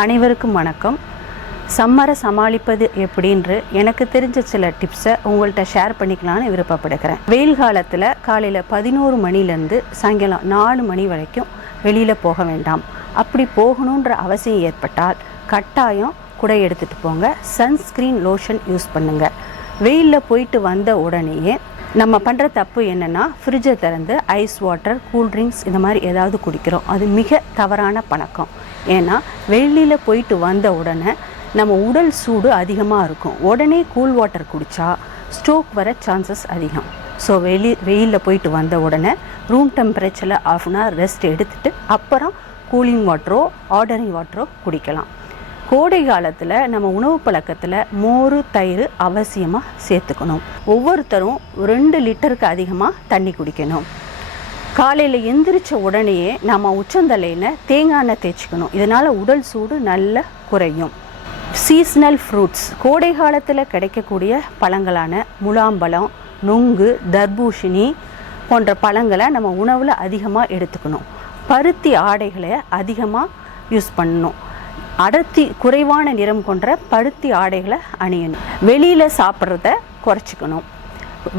அனைவருக்கும் வணக்கம். சம்மரை சமாளிப்பது எப்படின்று எனக்கு தெரிஞ்ச சில டிப்ஸை உங்கள்கிட்ட ஷேர் பண்ணிக்கலாம்னு விருப்பப்படுகிறேன். வெயில் காலத்தில் காலையில் பதினோரு மணிலேருந்து சாயங்காலம் நாலு மணி வரைக்கும் வெளியில் போக வேண்டாம். அப்படி போகணுன்ற அவசியம் ஏற்பட்டால் கட்டாயம் குடை எடுத்துகிட்டு போங்க. சன்ஸ்க்ரீன் லோஷன் யூஸ் பண்ணுங்கள் வெயிலில் போயிட்டு வந்த உடனேயே நம்ம பண்ணுற தப்பு என்னென்னா ஃப்ரிட்ஜை திறந்து ஐஸ் வாட்டர் கூல் ட்ரிங்க்ஸ் இந்த மாதிரி ஏதாவது குடிக்கிறோம். அது மிக தவறான பழக்கம். ஏன்னா வெளியில் போயிட்டு வந்த உடனே நம்ம உடல் சூடு அதிகமாக இருக்கும். உடனே கூல் வாட்டர் குடித்தா ஸ்ட்ரோக் வர சான்சஸ் அதிகம். ஸோ வெளி வெயிலில் போயிட்டு வந்த உடனே ரூம் டெம்பரேச்சரில் ஆஃப் அன் ஹவர் ரெஸ்ட் எடுத்துட்டு அப்புறம் கூலிங் வாட்டரோ ஆர்டரிங் வாட்டரோ குடிக்கலாம். கோடை காலத்தில் நம்ம உணவு பழக்கத்தில் மோர் தயிர் அவசியமாக சேர்த்துக்கணும். ஒவ்வொருத்தரும் ரெண்டு லிட்டருக்கு அதிகமாக தண்ணி குடிக்கணும். காலையில் எந்திரிச்ச உடனேயே நாம் உச்சந்தலையில் தேங்காய் எண்ணெய் தேய்ச்சிக்கணும். இதனால் உடல் சூடு நல்ல குறையும். சீஸ்னல் ஃப்ரூட்ஸ் கோடை காலத்தில் கிடைக்கக்கூடிய பழங்களான முலாம்பழம் நுங்கு தர்பூஷணி போன்ற பழங்களை நம்ம உணவில் அதிகமாக எடுத்துக்கணும். பருத்தி ஆடைகளை அதிகமாக யூஸ் பண்ணணும். அடர்த்தி குறைவான நிறம் கொண்ட பருத்தி ஆடைகளை அணியணும். வெளியில் சாப்பிட்றத குறைச்சிக்கணும்.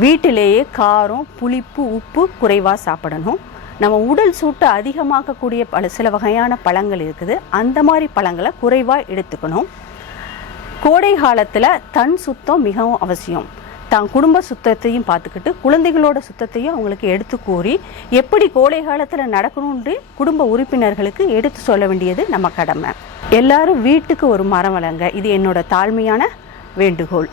வீட்டிலேயே காரம் புளிப்பு உப்பு குறைவாக சாப்பிடணும். நம்ம உடல் சூட்டை அதிகமாக்கக்கூடிய பல சில வகையான பழங்கள் இருக்குது. அந்த மாதிரி பழங்களை குறைவாக எடுத்துக்கணும். கோடை காலத்தில் தன் சுத்தம் மிகவும் அவசியம். தான் குடும்ப சுத்தத்தையும் பார்த்துக்கிட்டு குழந்தைகளோட சுத்தத்தையும் அவங்களுக்கு எடுத்து கூறி எப்படி கோடை காலத்தில் நடக்கணும்னு குடும்ப உறுப்பினர்களுக்கு எடுத்து சொல்ல வேண்டியது நம்ம கடமை. எல்லாரும் வீட்டுக்கு ஒரு மரம் வளங்க இது என்னோட தாழ்மையான வேண்டுகோள்.